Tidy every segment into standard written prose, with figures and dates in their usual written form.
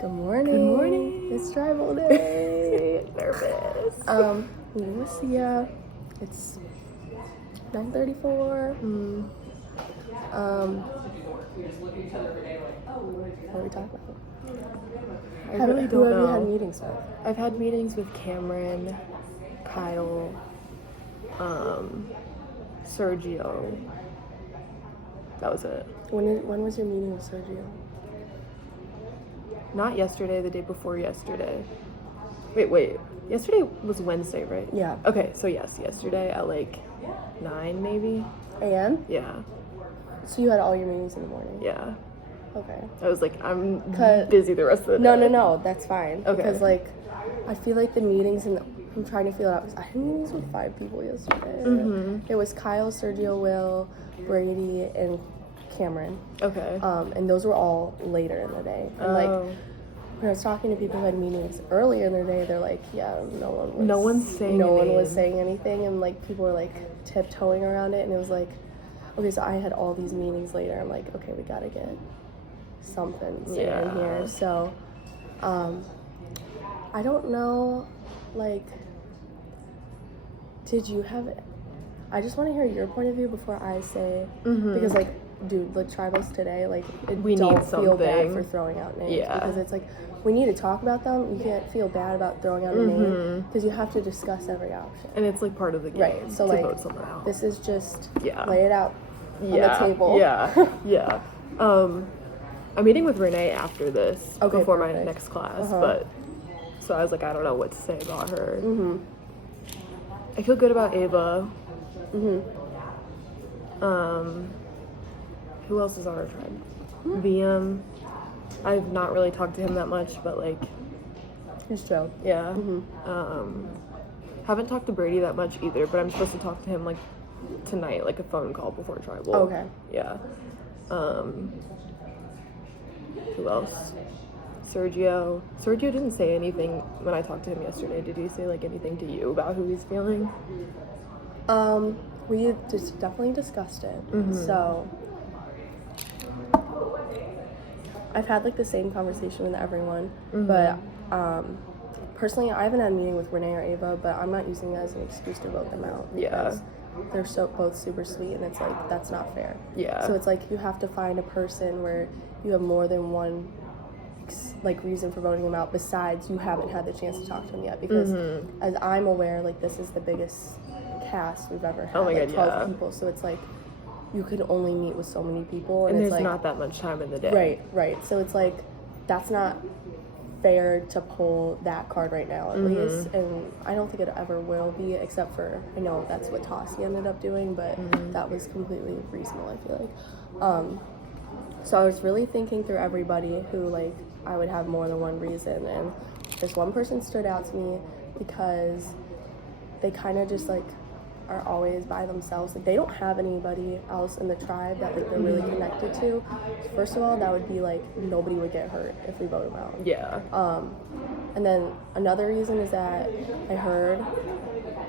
Good morning. Good morning. It's tribal day. Nervous. Lucia. It's 9:34. What are we talking about? I really Who don't have you know. had meetings with? I've had meetings with Cameron, Kyle, Sergio. That was it. When was your meeting with Sergio? Not yesterday, the day before yesterday. Wait. Yesterday was Wednesday, right? Yeah. Okay, so yes, yesterday at like 9 maybe. A.m.? Yeah. So you had all your meetings in the morning? Yeah. Okay. I was like, I'm 'Cause- busy the rest of the day. No, that's fine. Okay. Because, I feel like the meetings I'm trying to feel it out because I had meetings with 5 people yesterday. Mm-hmm. It was Kyle, Sergio, Will, Brady, and Cameron. Okay. And those were all later in the day. And, when I was talking to people who had meetings earlier in the day, they're like, yeah, no one was saying anything. And, people were, tiptoeing around it. And it was like, okay, so I had all these meetings later. I'm like, okay, we got to get something in here. So, I don't know, did you have it? I just want to hear your point of view before I say, because, dude, tribals today, we don't need feel bad something. for throwing out names. Yeah. Because it's we need to talk about them. You can't feel bad about throwing out a name because you have to discuss every option. And it's part of the game. Right. So to vote someone out. this is just Yeah. lay it out on the table. Yeah. I'm meeting with Renee after this before my next class, but so I was like, I don't know what to say about her. I feel good about Ava. Who else is on our tribe? VM. I've not really talked to him that much, but It's Joe. yeah. Haven't talked to Brady that much either, but I'm supposed to talk to him tonight, a phone call before tribal. Okay. Yeah. Who else? Sergio didn't say anything when I talked to him yesterday. Did he say anything to you about who he's feeling? We just definitely discussed it. So I've had the same conversation with everyone, but personally, I haven't had a meeting with Renee or Ava, but I'm not using that as an excuse to vote them out because they're both super sweet, and it's that's not fair. Yeah. So it's you have to find a person where you have more than one reason for voting them out besides you haven't had the chance to talk to them yet, because as I'm aware, this is the biggest cast we've ever had. Oh my God, 12 people, so it's you can only meet with so many people, and it's there's not that much time in the day. Right. So it's that's not fair to pull that card right now, at least, and I don't think it ever will be, except for I know that's what Tossie ended up doing, but that was completely reasonable, I feel so I was really thinking through everybody who I would have more than one reason, and this one person stood out to me because they kind of just are always by themselves. They don't have anybody else in the tribe that they're really connected to. First of all, that would be nobody would get hurt if we vote them out. Yeah. And then another reason is that I heard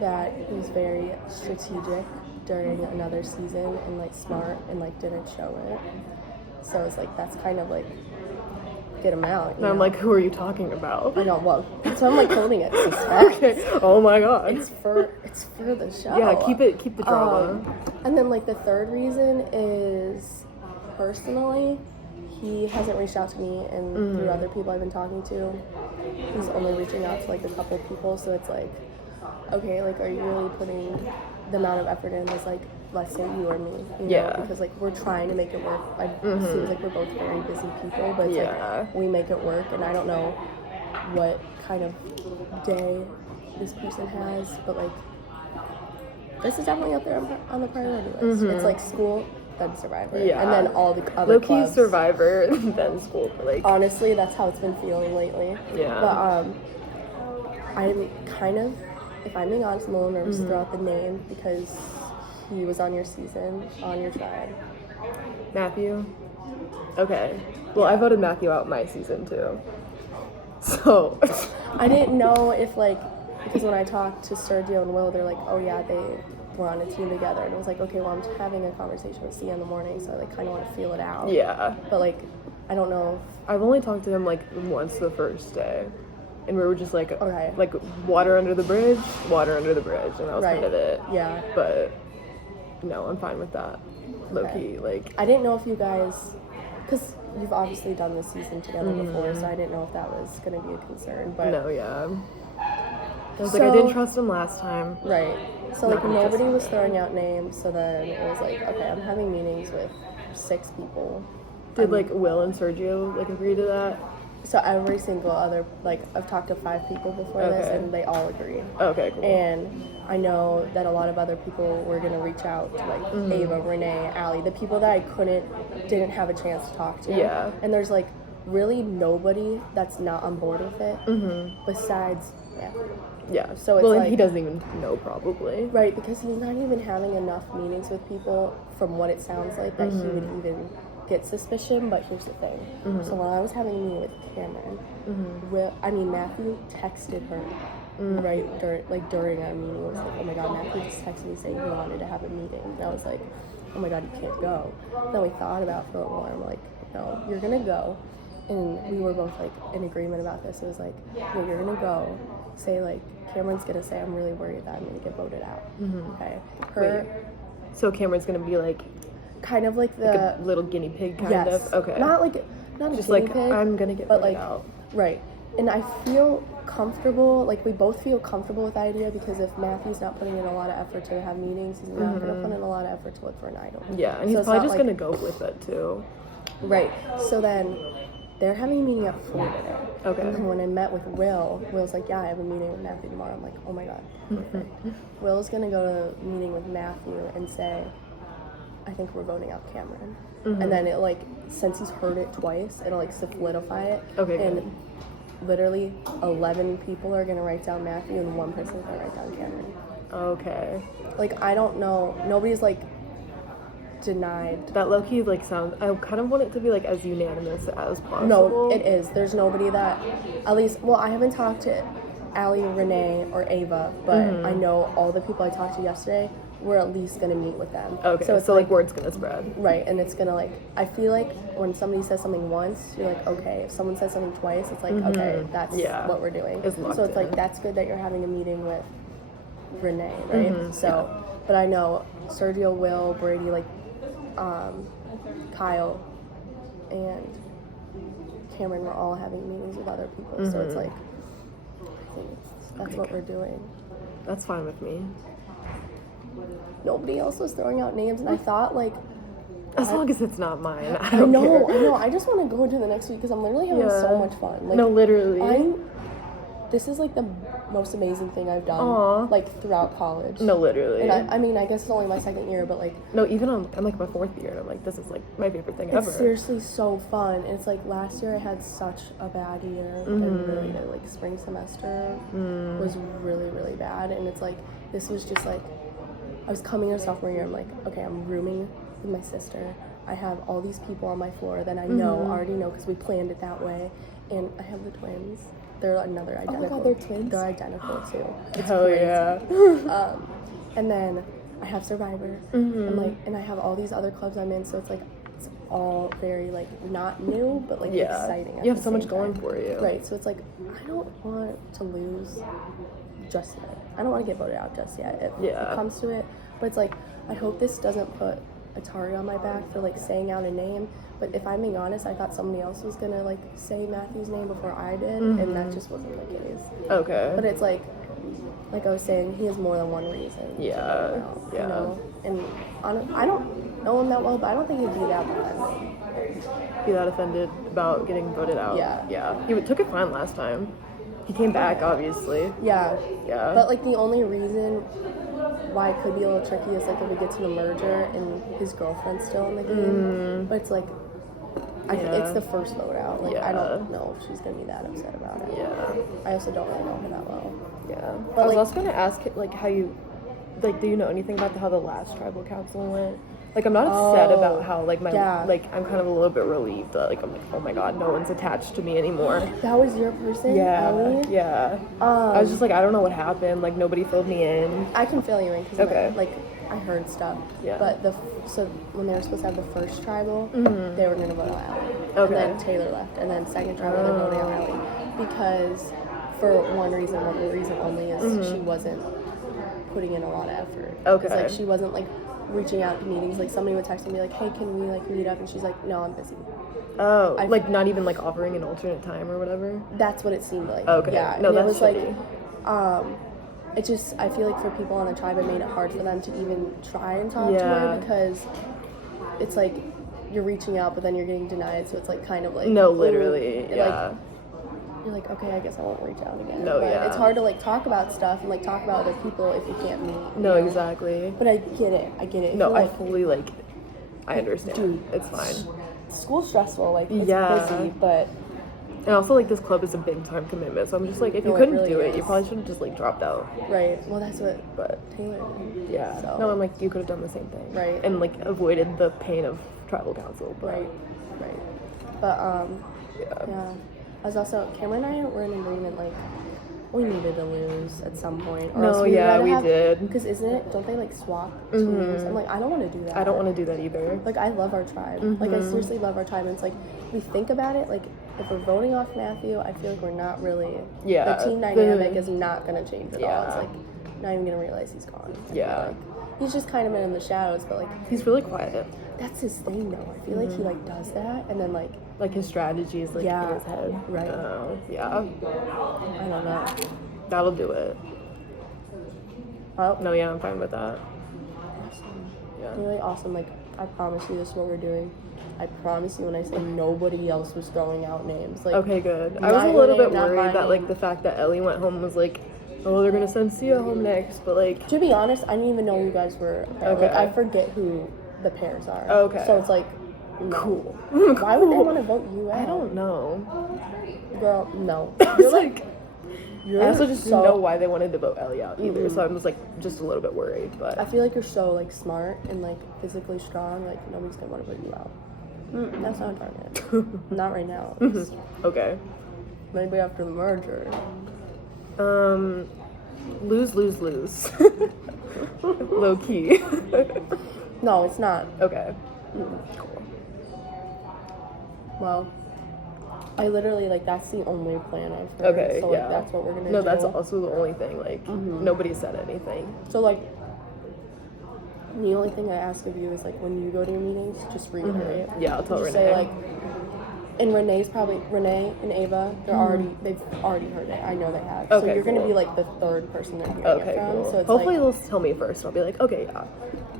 that he was very strategic during another season and smart and didn't show it. So it's that's kind of get him out. And I'm who are you talking about? I know, well, so I'm holding it suspense. Okay. Oh my God. It's for the show. Yeah, keep the drama. And then the third reason is personally, he hasn't reached out to me, and through other people I've been talking to, he's only reaching out to a couple of people. So it's okay, are you really putting the amount of effort in as let's say you or me, you know, because we're trying to make it work. It seems we're both very busy people, but it's we make it work, and I don't know what kind of day this person has, but this is definitely up there on the priority list. It's school, then Survivor, and then all the other low-key clubs. Survivor, then school. Honestly, that's how it's been feeling lately. Yeah. But I'm kind of, if I'm being honest, I'm a little nervous to throw out the name because he was on your season, on your tribe. Matthew? Okay. Well, I voted Matthew out my season too. So I didn't know if because when I talked to Sergio and Will, they're oh yeah, they were on a team together, and I was okay, well, I'm having a conversation with Sia in the morning, so I kind of want to feel it out. Yeah. But I don't know. I've only talked to him like once the first day, and we were just like, Okay. like water under the bridge, and that was kind of it. Yeah. But no, I'm fine with that. Low key, like I didn't know if you guys, because you've obviously done this season together before, so I didn't know if that was gonna be a concern. But no, yeah. I was like, I didn't trust him last time. Right. So like nobody was throwing out names. So then it was like, okay, I'm having meetings with 6 people. Did like Will and Sergio like agree to that? So every single other, like, I've talked to 5 people before this, and they all agreed. Okay, cool. And I know that a lot of other people were gonna reach out to like Ava, Renee, Allie, the people that I didn't have a chance to talk to. Yeah. And there's like really nobody that's not on board with it, besides Matthew. Yeah. So it's well, and like, he doesn't even know probably. Right, because he's not even having enough meetings with people, from what it sounds like, that he would even get suspicion. But here's the thing. So when I was having a meeting with Cameron, Matthew texted her right during our meeting. It was like, oh my god, Matthew just texted me saying he wanted to have a meeting, and I was like, oh my god, you can't go. Then we thought about it for a little while. I'm like, no, you're gonna go. And we were both like in agreement about this. It was like, no, you're gonna go. Say like, Cameron's gonna say, I'm really worried that I'm gonna get voted out. Okay. So Cameron's gonna be like, kind of like the like a little guinea pig kind of. Okay. Not a just guinea like pig, I'm gonna get but voted like out. right. And I feel comfortable. Like we both feel comfortable with the idea, because if Matthew's not putting in a lot of effort to have meetings, he's not gonna put in a lot of effort to look for an idol. Yeah, and he's probably just gonna go with it too. Right. So then they're having a meeting at 4 today. Okay. And when I met with Will's like, yeah, I have a meeting with Matthew tomorrow. I'm like, oh my god, perfect. Will's gonna go to a meeting with Matthew and say, I think we're voting out Cameron. And then it like, since he's heard it twice, it'll like solidify it. Okay. And literally 11 people are gonna write down Matthew, and 1 person's gonna write down Cameron. Okay. Like, I don't know. Nobody's like denied. That low-key like sounds, I kind of want it to be like as unanimous as possible. No, it is. There's nobody that, at least, well, I haven't talked to Allie, Renee, or Ava, but I know all the people I talked to yesterday, we're at least gonna meet with them. Okay, so it's like word's gonna spread. Right, and it's gonna like, I feel like when somebody says something once, you're like, okay. If someone says something twice, it's like, okay, that's what we're doing. So it's like, that's good that you're having a meeting with Renee, right? So, but I know Sergio, Will, Brady, like, Kyle, and Cameron were all having meetings with other people. So it's like, I think that's what we're doing. That's fine with me. Nobody else was throwing out names, and I thought like, as long as it's not mine, I know, care. I know. I just want to go to the next week because I'm literally having so much fun. Like, no, literally. This is like the most amazing thing I've done, like throughout college. No, literally. And I mean, I guess it's only my 2nd year, but like. No, even I'm like my 4th year, and I'm like, this is like my favorite thing ever. It's seriously so fun. And it's like last year I had such a bad year, and really like spring semester was really, really bad. And it's like, this was just like, I was coming into sophomore year, I'm like, okay, I'm rooming with my sister. I have all these people on my floor that I already know because we planned it that way. And I have the twins. They're another identical. Oh my god, they're twins? They're identical too. It's Hell crazy. yeah. And then I have Survivor. And I have all these other clubs I'm in, so it's like, it's all very like not new, but like exciting. You have so much going for you. Right, so it's like, I don't want to lose just yet. I don't want to get voted out just yet. If it comes to it. But it's like, I hope this doesn't put a target on my back for like saying out a name. But if I'm being honest, I thought somebody else was gonna like say Matthew's name before I did, and that just wasn't the case. Okay. But it's like I was saying, he has more than one reason. Yeah. You know? And I don't know him that well, but I don't think he'd be that offended. Be that offended about getting voted out? Yeah. He took it fine last time. He came back, obviously. Yeah. But like the only reason why it could be a little tricky is like if we get to the merger and his girlfriend's still in the game. But it's like, it's the first vote out. Like I don't know if she's gonna be that upset about it. Yeah. I also don't really know her that well. Yeah. But I was also gonna ask like how you, like, do you know anything about how the last tribal council went? Like, I'm not upset about how, like, like, I'm kind of a little bit relieved that, like, I'm like, oh my god, no one's attached to me anymore. That was your person, Ellie? Yeah. I was just like, I don't know what happened. Like, nobody filled me in. I can fill you in because, like, I heard stuff. Yeah. But so when they were supposed to have the first tribal, they were gonna vote out Allie. Okay. And then Taylor left, and then second tribal they're voting out Allie because for one reason only is she wasn't putting in a lot of effort. Okay. It's like she wasn't like reaching out to meetings. Like somebody would text and be like, "Hey, can we like meet up?" And she's like, "No, I'm busy." Oh, like not even like offering an alternate time or whatever. That's what it seemed like. Okay. Yeah. No, and that's it was like, shitty. it just I feel like for people on the tribe it made it hard for them to even try and talk to Yeah. her because it's like you're reaching out but then you're getting denied, so it's like kind of like No, literally, ooh, yeah. like, you're like, okay, I guess I won't reach out again. No, but yeah. it's hard to like talk about stuff and like talk about other people if you can't meet. No, you know? exactly. But I get it. No, Like, I fully like. I understand. dude, It's fine. school's stressful. Like it's Yeah. busy, but And also, like, this club is a big time commitment, so I'm just like, if you No, it couldn't really do it, you is. probably should have just like dropped out. right. Well, that's what But Taylor did. yeah, So. no, I'm like, you could have done the same thing, Right. And like avoided the pain of tribal council. But, Right. But Yeah. I was also Cameron and I were in agreement like we needed to lose at some point. Or No, else yeah, we did. Because isn't it? Don't they like swap teams? I'm like, I don't want to do that. I don't want to do that either. Like I love our tribe. Like I seriously love our tribe. And it's like we think about it. Like if we're voting off Matthew, I feel like we're not really. Yeah, The team dynamic is not gonna change at all. It's Yeah. like not even gonna realize he's gone. I feel Yeah. like. He's just kind of been in the shadows, but like He's really quiet. that's his thing though. I feel like he like does that and then like Like his strategy is like Yeah, in his head. right. Yeah, I don't know. that'll do it. Well, No, yeah, I'm fine with that. awesome. Yeah. Really awesome. Like, I promise you this is what we're doing. I promise you when I say nobody else was throwing out names. Like, Okay, good. I not was a your little name, bit not my worried that like name. the fact that Ellie went home was like, oh, they're gonna send Sia home next, but like, To be honest, I didn't even know you guys were a pair. Okay. Like, I forget who the pairs are. Okay. So it's like, no. cool. Why would they want to vote you out? I don't know. Girl, no. I was like, You're I also just didn't so- know why they wanted to vote Ellie out either, so I was like just a little bit worried, but I feel like you're so like smart and like physically strong. Like nobody's gonna want to put you out. That's not a target. Not right now. At least. okay. Maybe after the merger. Lose. Low key. No, it's not. Okay. Cool. Well, I literally like that's the only plan I've heard. Okay, So like yeah. that's what we're gonna do. No, that's also the only thing. Like nobody said anything. So like the only thing I ask of you is like when you go to your meetings, just reiterate. Yeah, I'll tell Just Renee. say like, and Renee and Ava, they've already heard it. I know they have. So Okay, you're gonna cool. be like the third person they're hearing Okay, it from. cool. So it's Hopefully like, they'll tell me first. I'll be like, okay, yeah,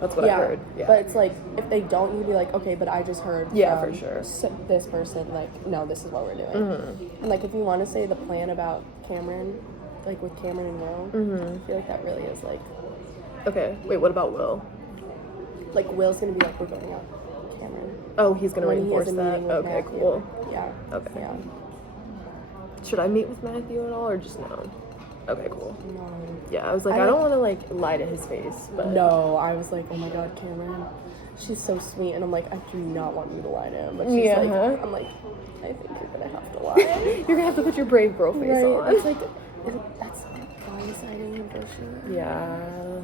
that's what I heard. Yeah. But it's like if they don't, you'd be like, okay, but I just heard. Yeah, from for sure. This person, like, no, this is what we're doing. And like, if you want to say the plan about Cameron, like with Cameron and Will, I feel like that really is like, Okay. Wait, what about Will? like Will's gonna be like, we're voting out Cameron. Oh, he's gonna When he has reinforce a that. meeting with Okay, Matthew. cool. Yeah. Okay. Yeah. Should I meet with Matthew at all, or just no? Okay, cool. No. Yeah, I was like, I I don't don't- want to like lie to his face, but No, I was like, oh my god, Cameron, she's so sweet, and I'm like, I do not want you to lie to him, but she's Yeah. like, I'm like, I think you're gonna have to lie. you're gonna have to put your brave girl face Right? on. It's like, that's blindsiding him for sure. Yeah.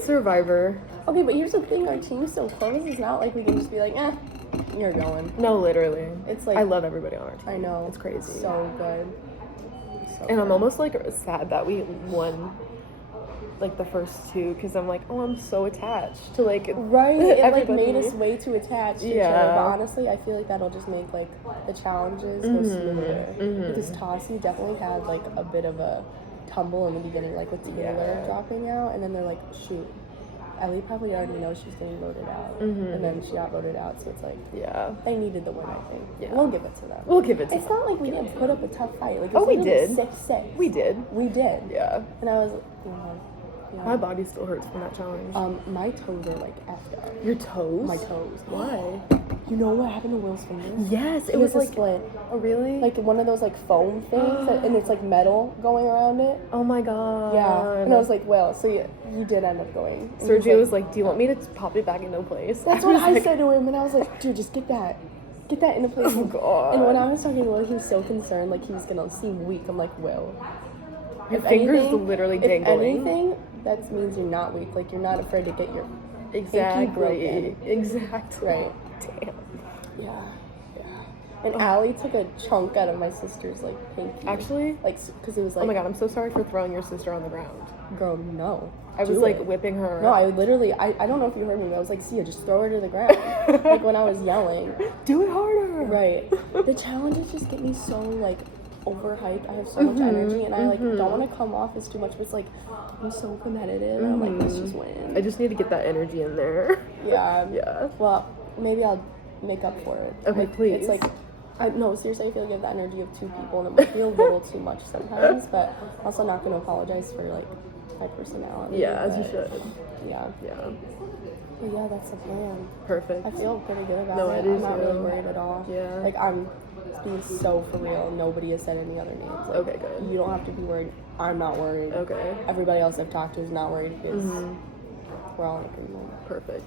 Survivor. Okay, but here's the thing: our team's so close. It's not like we can just be like, you're going. No, literally. It's like I love everybody on our team. I know It's crazy. So good. So And I'm good. almost like sad that we won like the first two because I'm like, oh, I'm so attached to like Right, it like everybody. made us way too attached to each Yeah. other. But honestly, I feel like that'll just make like the challenges go smoother. Because Tassie definitely had like a bit of a tumble in the beginning, like with Taylor Yeah. dropping out, and then they're like, shoot, Ellie probably already knows she's getting voted out, and then she got voted out. So it's like Yeah. they needed the win. I think. Yeah. We'll give it to them. We'll give it to It's them. not like we didn't put up a tough fight. Like, it Oh, was we literally did. 6-6. We did. We did. Yeah. And I was, you know, My body still hurts from that challenge. my toes are like effed up. Your toes? My toes. Why? You know what happened to Will's fingers? Yes, it It was was a like. split. Oh really? Like one of those like foam things, and it's like metal going around it. Oh my god. Yeah. And I was like, well, so you did end up going. And he Sergio was like, "Do you want me to pop it back into place?" that's what I said to him, and I was like, dude, just get that into place. Oh god. And when I was talking to Will, he was so concerned, like he was gonna seem weak. I'm like, Will, Your If finger's anything- literally If dangling. anything, that means you're not weak. Like, you're not afraid to get your Exactly. broken. Exactly. Right. Damn. Yeah. Yeah. And Allie took a chunk out of my sister's, like, pinky. Actually? Like, because it was like, Oh my god, I'm so sorry for throwing your sister on the ground. girl, no. I was Do like it. whipping her. No, I literally, I don't know if you heard me, but I was like, Sia, just throw her to the ground. Like, when I was yelling. Do it harder. Right. The challenges just get me so, like, overhyped. I have so much energy, and I, like, don't want to come off as too much, but it's like, I'm so competitive, and I'm like, let's just win. I just need to get that energy in there. Yeah. Yeah. Well, maybe I'll make up for it. Okay, Like, please. It's like, no, seriously, I feel like I have the energy of two people, and it might be a little too much sometimes, but I'm also not going to apologize for, like, my personality. Yeah, as you but, should. Yeah. Yeah. But yeah, that's the plan. Perfect. I feel pretty good about No, it. I do I'm not really too. worried at all. Yeah. Like, I'm being so for real. Nobody has said any other names. Like, Okay, good. You don't have to be worried. I'm not worried. Okay. Everybody else I've talked to is not worried because we're all in agreement. Perfect.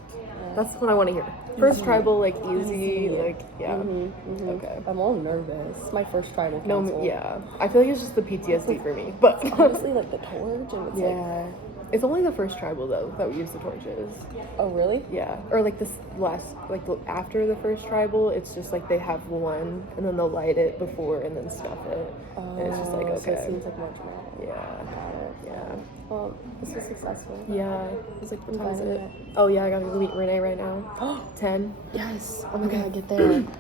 That's what I want to hear. First tribal, like easy, like yeah. Okay. I'm all nervous. My first tribal No, council. yeah. I feel like it's just the PTSD for me, but Honestly, like the torch and it's like, yeah. It's only the first tribal though that we use the torches. oh really? Yeah, or like this last, like after the first tribal, it's just like they have one and then they'll light it before and then stuff it. And it's just like So it okay. seems like much more. Yeah. Got it. Yeah. Well, this was successful. Yeah. It's like, What time is glad it? Oh yeah, I gotta meet Renee right now. 10. Yes. Oh my god, get there.